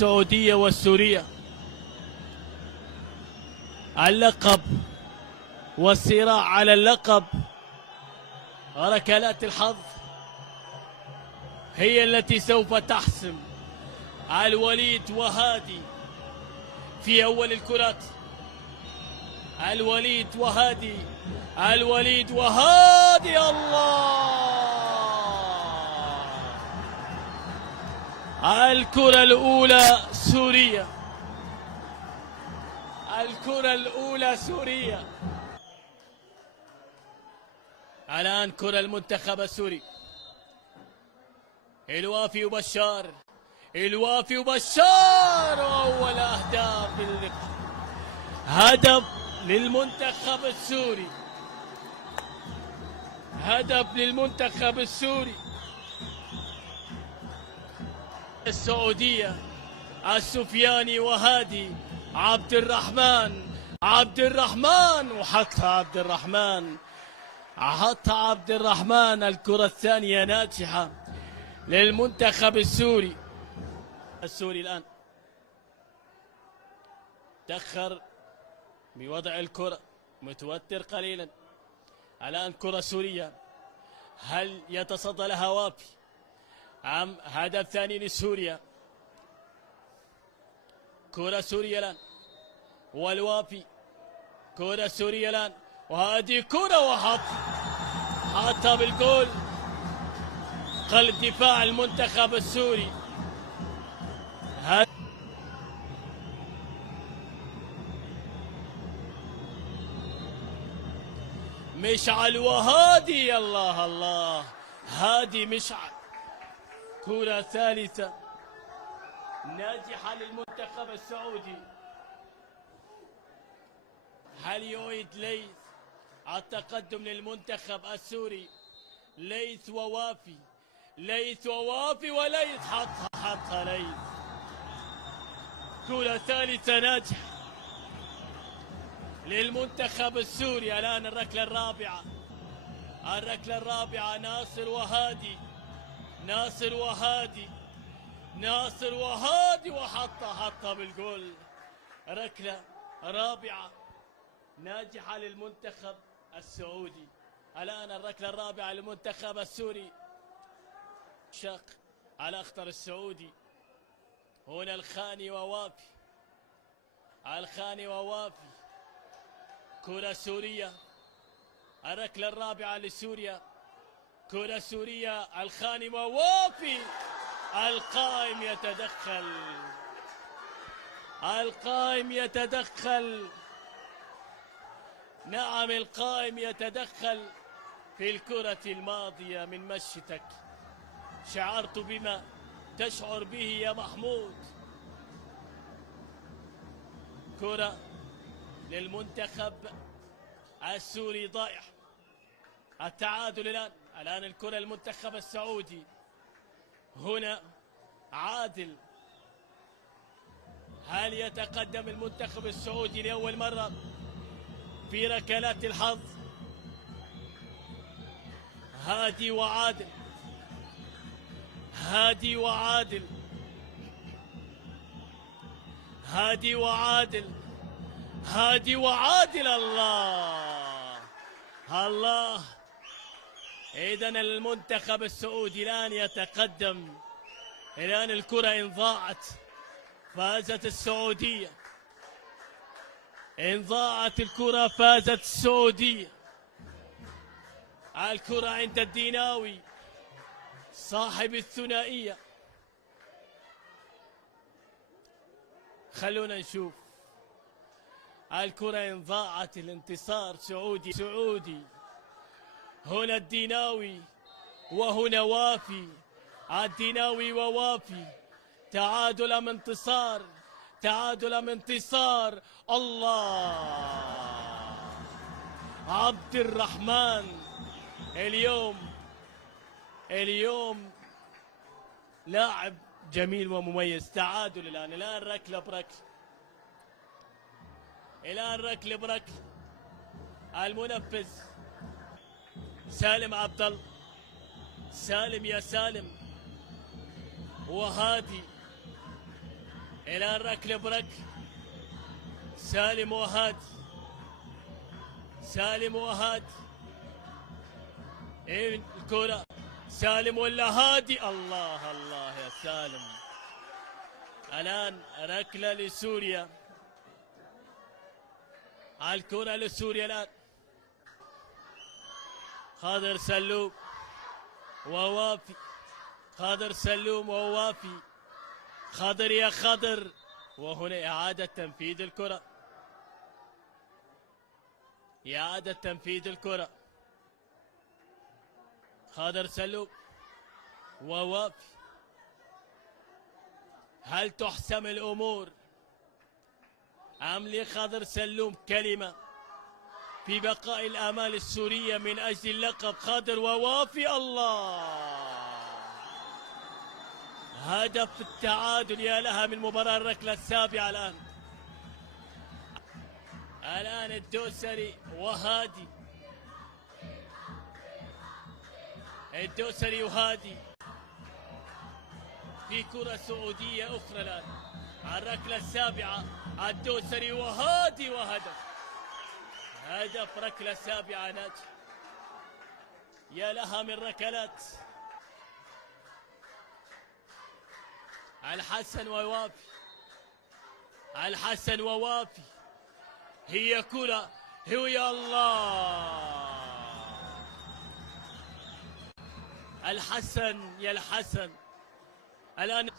السعودية والسورية، اللقب والصراع على اللقب. ركلات الحظ هي التي سوف تحسم. الوليد وهادي في أول الكرات. الوليد وهادي، الوليد وهادي، الله! الكرة الأولى سورية، الكرة الأولى سورية. الآن كرة المنتخب السوري. الوافي وبشار، الوافي وبشار، وأول أهداف اللقاء. هدف للمنتخب السوري، هدف للمنتخب السوري. السعودية السفياني وهادي، عبد الرحمن، عبد الرحمن، وحطها عبد الرحمن، حطها عبد الرحمن. الكرة الثانية ناجحة للمنتخب السوري. السوري الآن تأخر بوضع الكرة، متوتر قليلا. الآن كرة سورية، هل يتصدى لها وافي أم هدف ثاني لسوريا؟ كرة سوريا الآن والوافي، كرة سوريا الآن، وهذه كرة حطها بالجول. قلب دفاع المنتخب السوري. مشعل وهادي، الله الله، هادي مشعل. كرة ثالثة ناجحة للمنتخب السعودي. هل يعيد ليث التقدم للمنتخب السوري؟ ليث ووافي، ليث ووافي، وليث حطها ليث. كرة ثالثة ناجحة للمنتخب السوري. الآن الركلة الرابعة، الركلة الرابعة. ناصر وهادي، ناصر وهادي، ناصر وهادي، حطها بالجول. ركلة رابعة ناجحة للمنتخب السعودي. الآن الركلة الرابعة للمنتخب السوري. شق على أخطر السعودي. هنا الخاني ووافي، الخاني ووافي. كرة سورية، الركلة الرابعة لسوريا. كرة سورية، الخاني ووافي. القائم يتدخل، القائم يتدخل. نعم، القائم يتدخل. في الكرة الماضية من مشتك شعرت بما تشعر به يا محمود. كرة للمنتخب السوري ضائع. التعادل الآن الكرة المنتخب السعودي. هنا عادل. هل يتقدم المنتخب السعودي لأول مرة في ركلات الحظ؟ هادي وعادل، هادي وعادل، هادي وعادل، هادي وعادل، الله الله. إذن المنتخب السعودي الآن يتقدم. الآن الكرة إن ضاعت فازت السعودية، إن ضاعت الكرة فازت السعودية. الكرة عند الديناوي صاحب الثنائية. خلونا نشوف الكرة إن ضاعت. الانتصار سعودي، سعودي. هنا الديناوي وهنا وافي. الديناوي ووافي. تعادل أم انتصار؟ تعادل أم انتصار؟ الله! عبد الرحمن اليوم لاعب جميل ومميز. تعادل الآن ركلة بركلة، الآن ركلة بركلة. المنفذ سالم عبد الله، سالم يا سالم، وهادي الان ركله بركله. سالم وهادي، سالم وهادي، ايه الكرة؟ سالم ولا هادي؟ الله الله يا سالم. الان ركله لسوريا، على الكرة لسوريا الان. خضر سلوم ووافي، خضر سلوم ووافي، خضر يا خضر. وهنا إعادة تنفيذ الكرة، إعادة تنفيذ الكرة. خضر سلوم ووافي. هل تحسم الأمور أم لخضر سلوم كلمة في بقاء الآمال السورية من أجل اللقب؟ خضر ووافي. الله، هدف التعادل. يا لها من مباراة الركلة السابعة. الآن الدوسري وهادي، الدوسري وهادي في كرة سعودية أخرى الآن على الركلة السابعة. الدوسري وهادي وهدف، هدف ركلة سابعة ناجح. يا لها من ركلات. الحسن ووافي، الحسن ووافي. هي كرة، هو يا الله. الحسن يا الحسن. الآن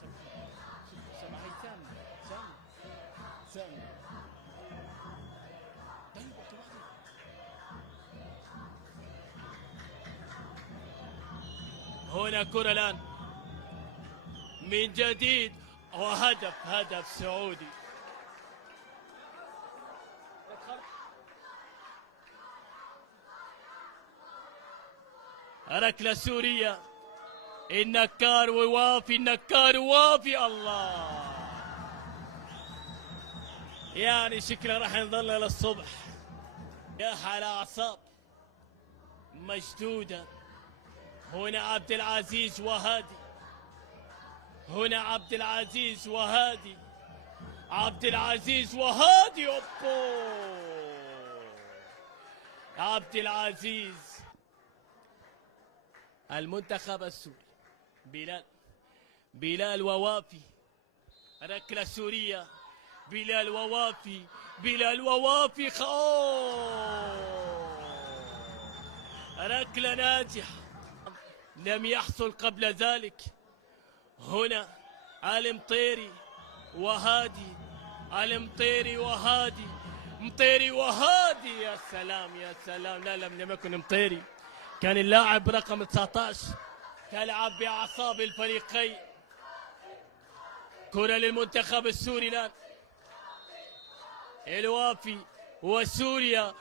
هنا كرة الآن من جديد وهدف، هدف سعودي. ركلة سورية. النكار ووافي، النكار ووافي. الله، يعني شكله راح نظل للصبح. يا على أعصاب مشدودة. هنا عبد العزيز وهادي، هنا عبد العزيز وهادي، عبد العزيز وهادي. أوبو، عبد العزيز. المنتخب السوري بلال ووافي. ركلة سورية. بلال ووافي، بلال ووافي. ركلة ناجحة لم يحصل قبل ذلك. هنا المطيري وهادي، المطيري وهادي، مطيري وهادي. يا سلام يا سلام. لا لم يكن مطيري، كان اللاعب رقم 19 تلعب بأعصاب الفريقين. كرة للمنتخب السوري الآن. الوافي وسوريا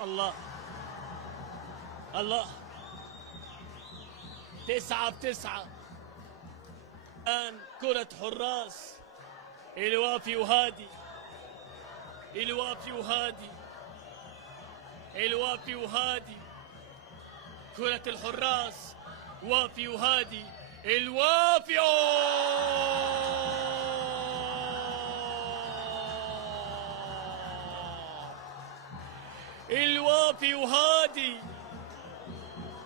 الله الله. 9-9. الآن كرة حراس. الوافي وهادي، الوافي وهادي، الوافي وهادي. كرة الحراس. وافي وهادي. الوافي. الوافي وهادي،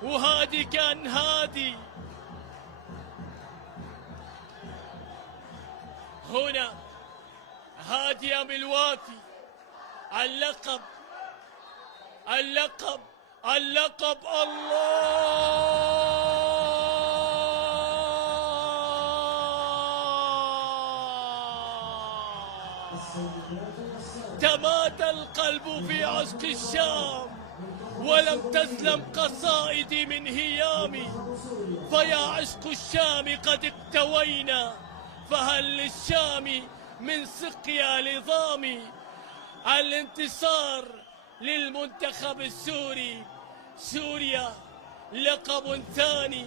وهادي كان هادي. هنا هادي أم الوافي؟ اللقب، اللقب، اللقب. الله، تمات القلب في عشق الشام، ولم تسلم قصائدي من هيامي. فيا عشق الشام قد اكتوينا، فهل للشام من سقيا لظامي. الانتصار للمنتخب السوري. سوريا لقب ثاني